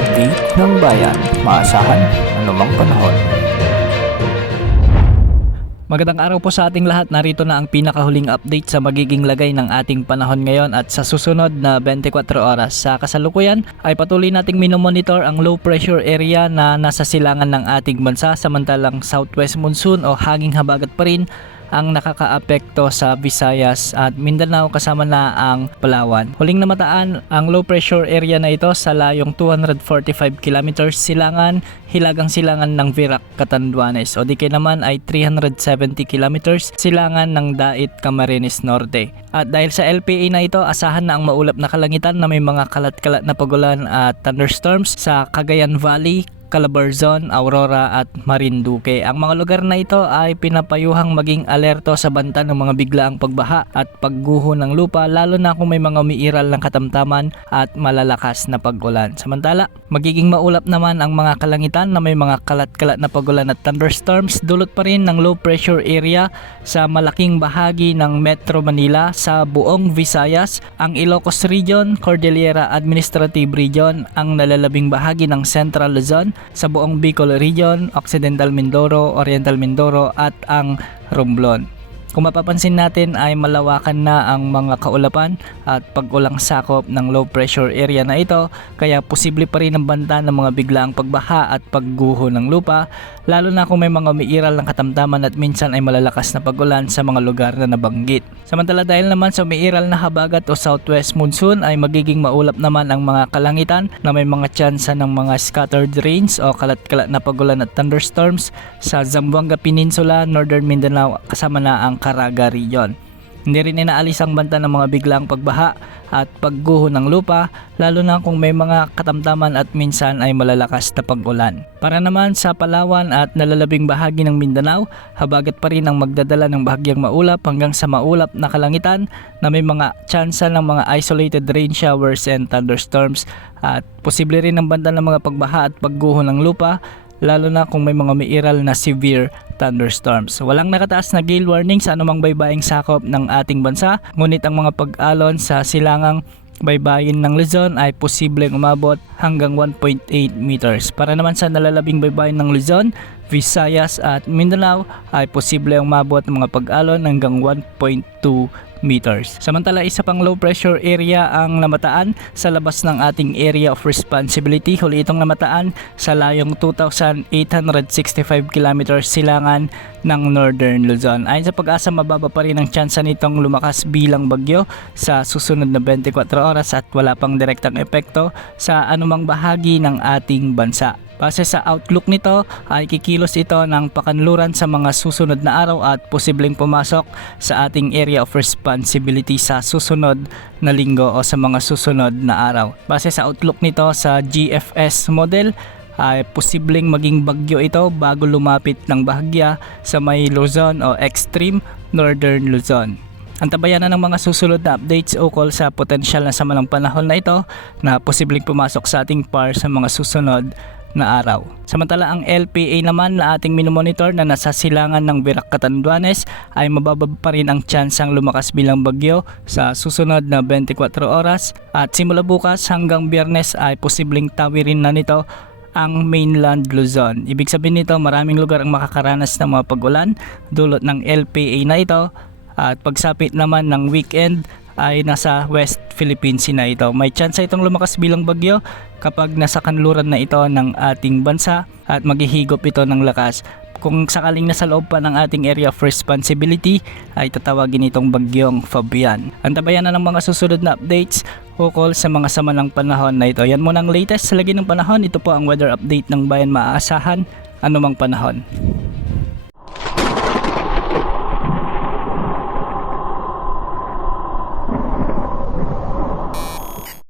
update ng bayan, maasahan anumang panahon. Magandang araw po sa ating lahat. Narito na ang pinakahuling update sa magiging lagay ng ating panahon ngayon at sa susunod na 24 oras. Sa kasalukuyan ay patuloy nating minomonitor ang low pressure area na nasa silangan ng ating bansa, samantalang southwest monsoon o hanging habagat pa rin ang nakakaapekto sa Visayas at Mindanao kasama na ang Palawan. Huling namataan ang low pressure area na ito sa layong 245 kilometers silangan, hilagang silangan ng Virac, Catanduanes o di kaya naman ay 370 kilometers silangan ng Dait, Camarines Norte. At dahil sa LPA na ito, asahan na ang maulap na kalangitan na may mga kalat-kalat na pagulan at thunderstorms sa Cagayan Valley, Calabarzon, Aurora at Marinduque. Ang mga lugar na ito ay pinapayuhang maging alerto sa banta ng mga biglaang pagbaha at pagguho ng lupa, lalo na kung may mga umiiral ng katamtaman at malalakas na pag-ulan. Samantala, magiging maulap naman ang mga kalangitan na may mga kalat-kalat na pagulan at thunderstorms, dulot pa rin ng low pressure area sa malaking bahagi ng Metro Manila, sa buong Visayas, ang Ilocos Region, Cordillera Administrative Region, ang nalalabing bahagi ng Central Luzon, sa buong Bicol Region, Occidental Mindoro, Oriental Mindoro at ang Romblon. Kung mapapansin natin ay malawakan na ang mga kaulapan at pag-ulang sakop ng low pressure area na ito, kaya posible pa rin ang banta ng mga biglaang pagbaha at pagguho ng lupa, lalo na kung may mga umiiral ng katamtaman at minsan ay malalakas na pag-ulan sa mga lugar na nabanggit. Samantala, dahil naman sa umiiral na habagat o southwest monsoon ay magiging maulap naman ang mga kalangitan na may mga tsansa ng mga scattered rains o kalat-kalat na pagulan at thunderstorms sa Zamboanga Peninsula, Northern Mindanao kasama na ang Caraga Region. Hindi rin inaalis ang banta ng mga biglaang pagbaha at pagguho ng lupa, lalo na kung may mga katamtaman at minsan ay malalakas na pag-ulan. Para naman sa Palawan at nalalabing bahagi ng Mindanao, habagat pa rin ang magdadala ng bahagyang maulap hanggang sa maulap na kalangitan na may mga tsansa ng mga isolated rain showers and thunderstorms at posible rin ang banta ng mga pagbaha at pagguho ng lupa, lalo na kung may mga umiiral na severe thunderstorms. Walang nakataas na gale warning sa anumang baybaying sakop ng ating bansa, ngunit ang mga pag-alon sa silangang baybayin ng Luzon ay posibleng umabot hanggang 1.8 meters. Para naman sa nalalabing baybayin ng Luzon, Visayas at Mindanao ay posibleng umabot ng mga pag-alon hanggang 1.2 meters. Samantala, isa pang low pressure area ang namataan sa labas ng ating area of responsibility. Huli itong namataan sa layong 2,865 kilometers silangan ng Northern Luzon. Ayon sa Pag-asa, mababa pa rin ang tsansa nitong lumakas bilang bagyo sa susunod na 24 oras at wala pang direktang epekto sa anumang bahagi ng ating bansa. Base sa outlook nito ay kikilos ito ng pakanluran sa mga susunod na araw at posibleng pumasok sa ating area of responsibility sa susunod na linggo o sa mga susunod na araw. Base sa outlook nito sa GFS model ay posibleng maging bagyo ito bago lumapit ng bahagya sa may Luzon o extreme Northern Luzon. Antabayan na ng mga susunod na updates ukol sa potensyal na samalang panahon na ito na posibleng pumasok sa ating PAR sa mga susunod na araw. Samantala, ang LPA naman na ating minomonitor na nasa silangan ng Virac, Catanduanes ay mababa pa rin ang tsansang lumakas bilang bagyo sa susunod na 24 oras at simula bukas hanggang Biyernes ay posibleng tawirin na nito ang mainland Luzon. Ibig sabihin nito, maraming lugar ang makakaranas ng mga pag-ulan dulot ng LPA na ito at pagsapit naman ng weekend ay nasa West Philippines na ito. May tsansa itong lumakas bilang bagyo kapag nasa kanluran na ito ng ating bansa at maghihigop ito ng lakas. Kung sakaling nasa loob pa ng ating area of responsibility ay tatawagin itong bagyong Fabian. Antabayan na ng mga susunod na updates ukol sa mga samalang panahon na ito. Yan muna ang latest sa lagi ng panahon. Ito po ang weather update ng bayan, maaasahan anumang panahon.